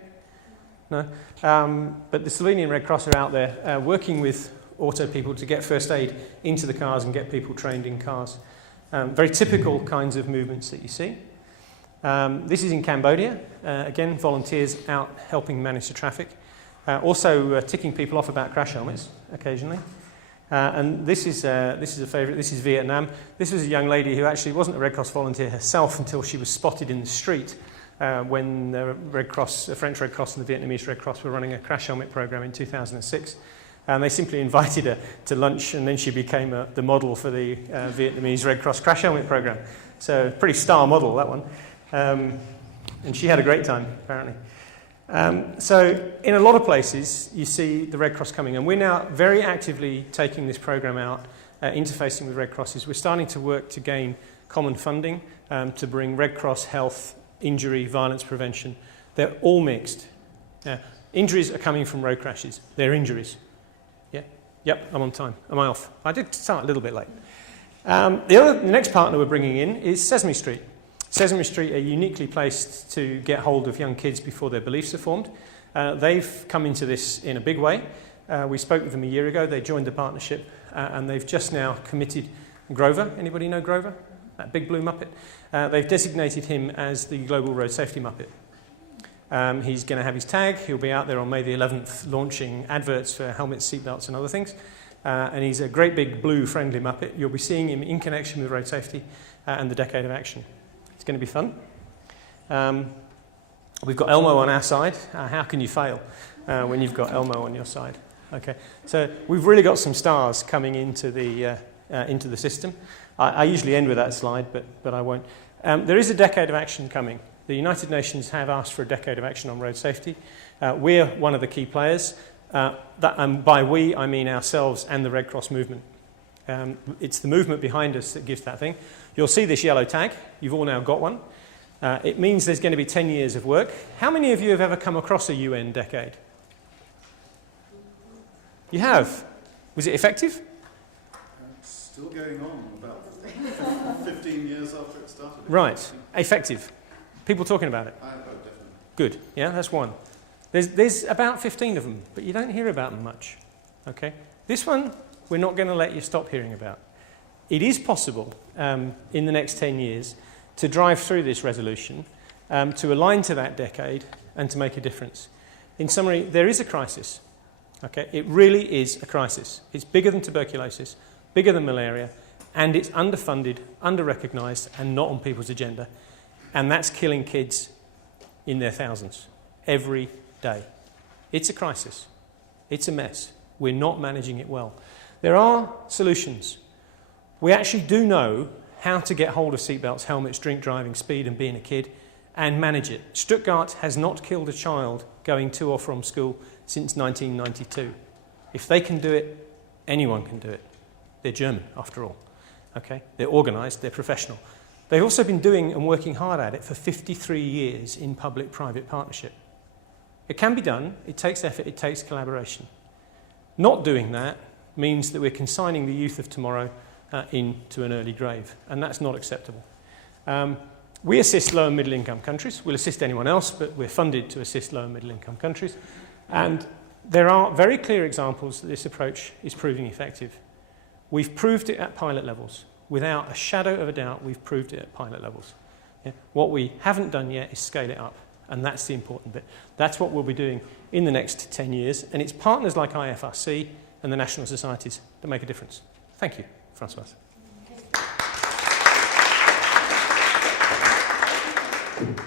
No? But the Slovenian Red Cross are out there working with auto people to get first aid into the cars and get people trained in cars. Very typical kinds of movements that you see. This is in Cambodia. Again, volunteers out helping manage the traffic. Also ticking people off about crash helmets occasionally. And this is a favourite. This is Vietnam. This was a young lady who actually wasn't a Red Cross volunteer herself until she was spotted in the street when the French Red Cross and the Vietnamese Red Cross were running a crash helmet program in 2006. And they simply invited her to lunch, and then she became the model for the Vietnamese Red Cross crash helmet program. So pretty star model, that one. And she had a great time, apparently. So in a lot of places, you see the Red Cross coming. And we're now very actively taking this program out, interfacing with Red Crosses. We're starting to work to gain common funding to bring Red Cross health, injury, violence prevention. They're all mixed. Injuries are coming from road crashes. They're injuries. Yeah? Yep, I'm on time. Am I off? I did start a little bit late. The next partner we're bringing in is Sesame Street. Sesame Street are uniquely placed to get hold of young kids before their beliefs are formed. They've come into this in a big way. We spoke with them a year ago. They joined the partnership, and they've just now committed Grover. Anybody know Grover? That big blue Muppet? They've designated him as the Global Road Safety Muppet. He's going to have his tag. He'll be out there on May the 11th launching adverts for helmets, seatbelts and other things. And he's a great big blue friendly Muppet. You'll be seeing him in connection with road safety and the Decade of Action. It's going to be fun. We've got Elmo on our side. How can you fail when you've got Elmo on your side? Okay, so we've really got some stars coming into the system. I usually end with that slide, but I won't. There is a Decade of Action coming. The United Nations have asked for a Decade of Action on road safety. We're one of the key players. And by we, I mean ourselves and the Red Cross movement. It's the movement behind us that gives that thing. You'll see this yellow tag. You've all now got one. It means there's going to be 10 years of work. How many of you have ever come across a UN decade? You have. Was it effective? It's still going on, about 15 years after it started. Right. Effective. People talking about it? Definitely. Good. Yeah, that's one. There's about 15 of them, but you don't hear about them much. Okay? This one, we're not going to let you stop hearing about. It is possible in the next 10 years to drive through this resolution, to align to that decade, and to make a difference. In summary, there is a crisis. Okay? It really is a crisis. It's bigger than tuberculosis, bigger than malaria, and it's underfunded, under-recognised, and not on people's agenda. And that's killing kids in their thousands every day. It's a crisis. It's a mess. We're not managing it well. There are solutions. We actually do know how to get hold of seatbelts, helmets, drink driving, speed and being a kid, and manage it. Stuttgart has not killed a child going to or from school since 1992. If they can do it, anyone can do it. They're German, after all. Okay? They're organised, they're professional. They've also been doing and working hard at it for 53 years in public-private partnership. It can be done. It takes effort. It takes collaboration. Not doing that means that we're consigning the youth of tomorrow into an early grave, and that's not acceptable. We assist low and middle income countries. We'll assist anyone else, but we're funded to assist low and middle income countries. And there are very clear examples that this approach is proving effective. We've proved it at pilot levels. Without a shadow of a doubt, we've proved it at pilot levels. Yeah? What we haven't done yet is scale it up, and that's the important bit. That's what we'll be doing in the next 10 years, and it's partners like IFRC and the national societies that make a difference. Thank you, Françoise. Okay.